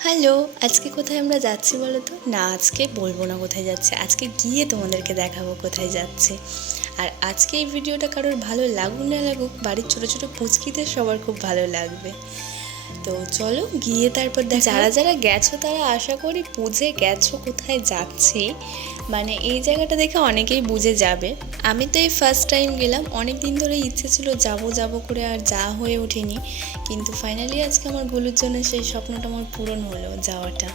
Hello, আজকে কোথায় আমরা যাচ্ছি বলো তো? না, আজকে বলব না কোথায় যাচ্ছে। আজকে গিয়ে তোমাদেরকে দেখাবো কোথায় যাচ্ছে। আর আজকে এই ভিডিওটা কারোর ভালো লাগুক না লাগুক, বাড়ির ছোটো ছোটো পুচকিদের সবার খুব ভালো লাগবে। তো চলো গিয়ে তারপর দেখ যারা যারা গেছো তারা আশা করি বুঝে গেছো কোথায় যাচ্ছে। মানে এই জায়গাটা দেখে অনেকেই বুঝে যাবে। আমি তো এই ফার্স্ট টাইম গেলাম অনেক দিন ধরে ইচ্ছে ছিল যাব যাব করে আর যা হয়ে ওঠেনি। কিন্তু ফাইনালি আজকে আমার গুলুর জন্য সেই স্বপ্নটা আমার পূরণ হলো যাওয়াটা।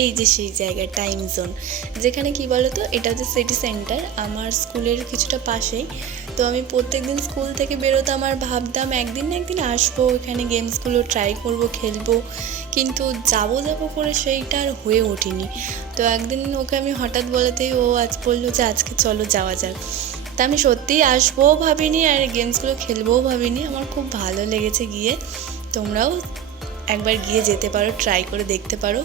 এই যে সেই জায়গা টাইম জোন যেখানে কি বলতো, এটা হচ্ছে সিটি সেন্টার আমার স্কুলের কিছুটা পাশেই। তো আমি প্রত্যেক দিন স্কুল থেকে বেরোতাম আর ভাবতাম একদিন না একদিন আসব এখানে গেমসগুলো ট্রাই করব, খেলব। কিন্তু যাব যাব করে সেইটা আর হয়ে ওঠেনি। তো একদিন ওকে আমি হঠাৎ বলাতেই ও আজ বলল যে আজকে চলো যাওয়া যাক। তা আমি সত্যিই আসবোও ভাবিনি আর গেমসগুলো খেলবোও ভাবিনি। আমার খুব ভালো লেগেছে গিয়ে। তোমরাও একবার গিয়ে যেতে পারো ট্রাই করে দেখতে পারো।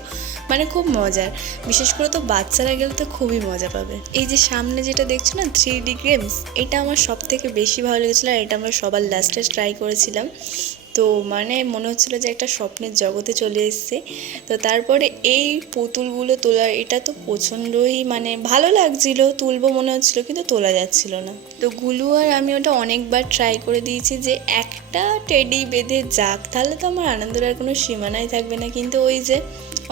মানে খুব মজার। বিশেষ করে তো বাচ্চারা গেলে তো খুবই মজা পাবে। এই যে সামনে যেটা দেখছ না থ্রি ডি গেমস এটা আমার সব থেকে বেশি ভালো লেগেছিলো আর এটা আমরা সবার লাস্টে ট্রাই করেছিলাম। তো মানে মনে হচ্ছিল যে একটা স্বপ্নের জগতে চলে এসেছে। তো তারপরে এই পুতুলগুলো তোলার এটা তো প্রচণ্ডই মানে ভালো লাগছিল, তুলবো মনে হচ্ছিল কিন্তু তোলা যাচ্ছিল না। তো গুলু আর আমি ওটা অনেকবার ট্রাই করে দিয়েছি যে একটা টেডি বেঁধে যাক, তাহলে তো আমার আনন্দের আর কোনো সীমানাই থাকবে না। কিন্তু ওই যে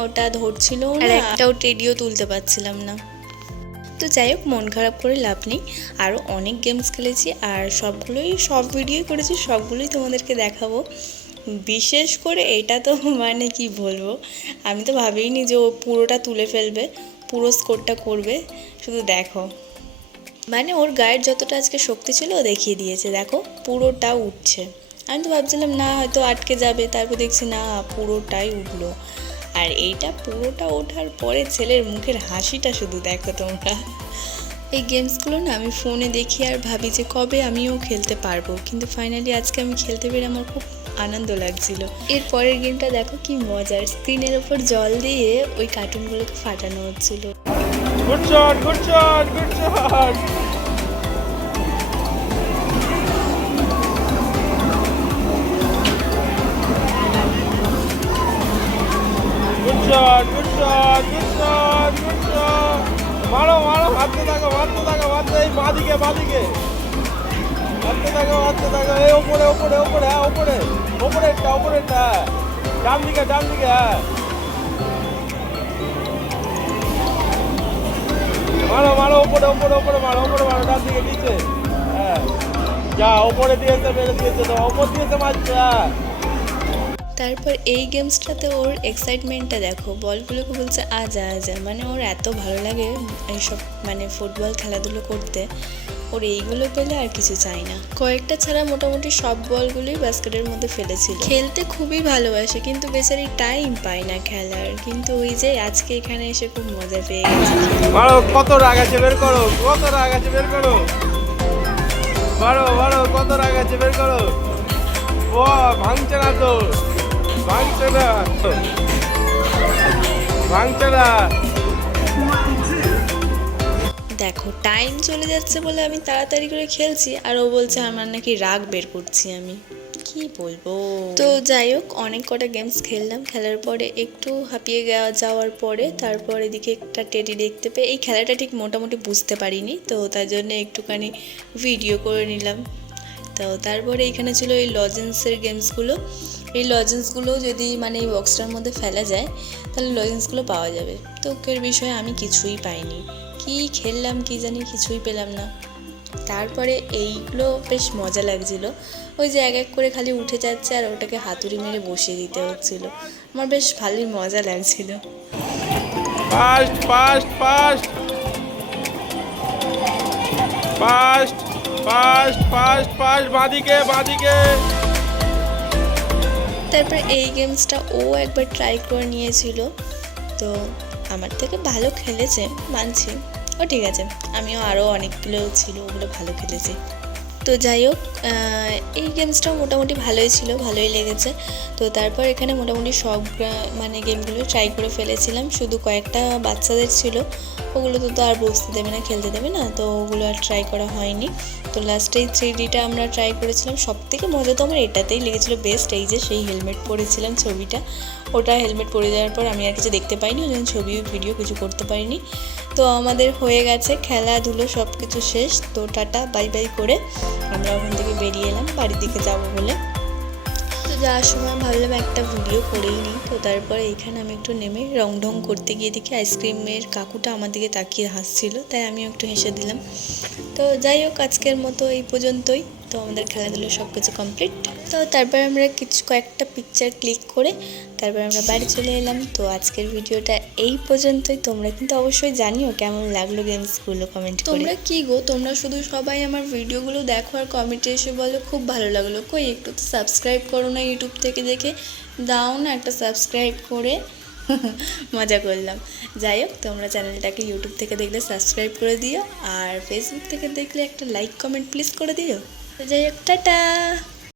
ওটা ধরছিল একটাও টেডিও তুলতে পারছিলাম না। তো যাই হোক, মন খারাপ করে লাভ নেই। আরও অনেক গেমস খেলেছি আর সবগুলোই, সব ভিডিও করেছি, সবগুলোই তোমাদেরকে দেখাবো। বিশেষ করে এটা তো মানে কি বলব? আমি তো ভাবিনি যে ও পুরোটা তুলে ফেলবে, পুরো স্কোরটা করবে। শুধু দেখো। মানে ওর গায়ের যতটা আজকে শক্তি ছিল, ও দেখিয়ে দিয়েছে। দেখো, পুরোটা উঠছে। আমি তো ভাবছিলাম, না, হয়তো আটকে যাবে। তারপর দেখছি, না, পুরোটাই উঠল। আর এইটা পুরোটা ওঠার পরে ছেলের মুখের হাসিটা শুধু দেখো তোমরা। এই গেমসগুলো না আমি ফোনে দেখি আর ভাবি যে কবে আমিও খেলতে পারব। কিন্তু ফাইনালি আজকে আমি খেলতে পেরে আমার খুব আনন্দ লাগছিল। এর পরের গেমটা দেখো কি মজার। স্ক্রিনের ওপর জল দিয়ে ওই কার্টুনগুলোকে ফাটানো হচ্ছিল। মারতে থাকো এই ওপরে ওপরে ওপরে হ্যাঁ ওপরে ওপরেরটা ওপরেরটা হ্যাঁ ডান দিকে ডান দিকে হ্যাঁ মারো মারো উপরে উপরে উপরে মারো উপরে মারো ডান দিকে নিচে হ্যাঁ যা উপরে দিয়েছে মেরে দিয়েছে তো উপর দিয়েছে মারছে হ্যাঁ তারপর এই গেমসটাতে ওর এক্সাইটমেন্টটা দেখো, বলগুলোকে বলছে আজা আজা মানে ওর এত ভালো লাগে এইসব মানে ফুটবল খেলাধুলো করতে। ওর এইগুলো পেলে আর কিছু চাই না। কয়েকটা ছাড়া মোটামুটি সব বলগুলোই বাস্কেটের মধ্যে ফেলেছিল। খেলতে খুবই ভালোবাসে, কিন্তু বেচারি টাইম পায় না খেলার। কিন্তু ওই যে আজকে এখানে এসে খুব মজা পেয়ে গেছে। কত রাগ আছে বের করো, কত রাগ আছে বের করো। মারো মারো, কত রাগ আছে বের করো। ও, ভাঙছে না তো দেখো টাইম চলে যাচ্ছে বলে আমি তাড়াতাড়ি করে খেলছি, আর ও বলছে আমার নাকি রাগ বের করছি আমি। কি বলব? তো যাই হোক, অনেক কটা গেমস খেললাম। খেলার পরে একটু হাঁপিয়ে যাওয়ার পরে, তারপর এদিকে একটা টেডি দেখতে পেয়ে, এই খেলাটা ঠিক মোটামুটি বুঝতে পারিনি, তো তার জন্য একটুখানি ভিডিও করে নিলাম। তো তারপরে এখানে ছিল এই লজেন্সের গেমসগুলো এই লজেন্সগুলো যদি মানে এই বক্সটার মধ্যে ফেলা যায়, তাহলে লজেন্সগুলো পাওয়া যাবে। তো এর বিষয়ে আমি কিছুই পাইনি। কি খেললাম, কি জানি কিছুই পেলাম না। তারপরে এইগুলো বেশ মজা লাগছিল। ওই যে এক এক করে খালি উঠে যাচ্ছে আর ওটাকে হাতুড়ি মেরে বসিয়ে দিতে হচ্ছিল। আমার বেশ ভালোই মজা লাগছিল। ফাস্ট ফাস্ট ফাস্ট ফাস্ট তারপর এই গেমসটা ও একবার ট্রাই করে নিয়েছিল। তো আমার থেকে ভালো খেলেছে, মানছি। ও ঠিক আছে, আমিও আরও অনেকগুলো ছিল, ওগুলো ভালো খেলেছি। তো যাই হোক এই গেমসটাও মোটামুটি ভালোই ছিল, ভালোই লেগেছে। তো তারপর এখানে মোটামুটি সব মানে গেমগুলো ট্রাই করে ফেলেছিলাম। শুধু কয়েকটা বাচ্চাদের ছিল। ওগুলো তো আর বসতে দেবে না, খেলতে দেবে না, তো ওগুলো আর ট্রাই করা হয়নি। তো লাস্টে এই থ্রি ডিটা আমরা ট্রাই করেছিলাম সব থেকে মজা তো আমার এটাতেই লেগেছিলো বেস্ট এই যে সেই হেলমেট পরেছিলাম ছবিটা। ওটা হেলমেট পরে যাওয়ার পর আমি আর কিছু দেখতে পাইনি, ওই জন্য ছবি ভিডিও কিছু করতে পারিনি। তো আমাদের হয়ে গেছে, খেলাধুলো সব কিছু শেষ, তো টাটা বাই বাই করে আমরা ওখান থেকে বেরিয়ে এলাম, বাড়ির দিকে যাব বলে। যাওয়ার সময় ভাবলাম একটা ভিডিও করেই নিই। তো তারপরে এখানে আমি একটু নেমে রং ঢং করতে গিয়ে দেখি আইসক্রিমের কাকুটা আমার দিকে তাকিয়ে হাসছিল। তাই আমিও একটু হেসে দিলাম। তো যাই হোক, আজকের মতো এই পর্যন্তই। তো আমাদের খেলাধুলো সব কিছু কমপ্লিট তো তারপর আমরা কিছু কয়েকটা পিকচার ক্লিক করে তারপর আমরা বাড়ি চলে এলাম। তো আজকের ভিডিওটা এই পর্যন্তই। তোমরা কিন্তু অবশ্যই জানিও কেমন লাগল গেমসগুলো কমেন্ট তোমরা কি গো? তোমরা শুধু সবাই আমার ভিডিওগুলো দেখো আর কমেন্টে এসে বলো, খুব ভালো লাগল। কই একটু তো সাবস্ক্রাইব করো না ইউটিউব থেকে দেখে দাও না, একটা সাবস্ক্রাইব করে মজা করলাম। যাই হোক, তোমরা চ্যানেলটাকে ইউটিউব থেকে দেখলে সাবস্ক্রাইব করে দিও, আর ফেসবুক থেকে দেখলে একটা লাইক কমেন্ট প্লিজ করে দিও। যাই হোক, টাটা!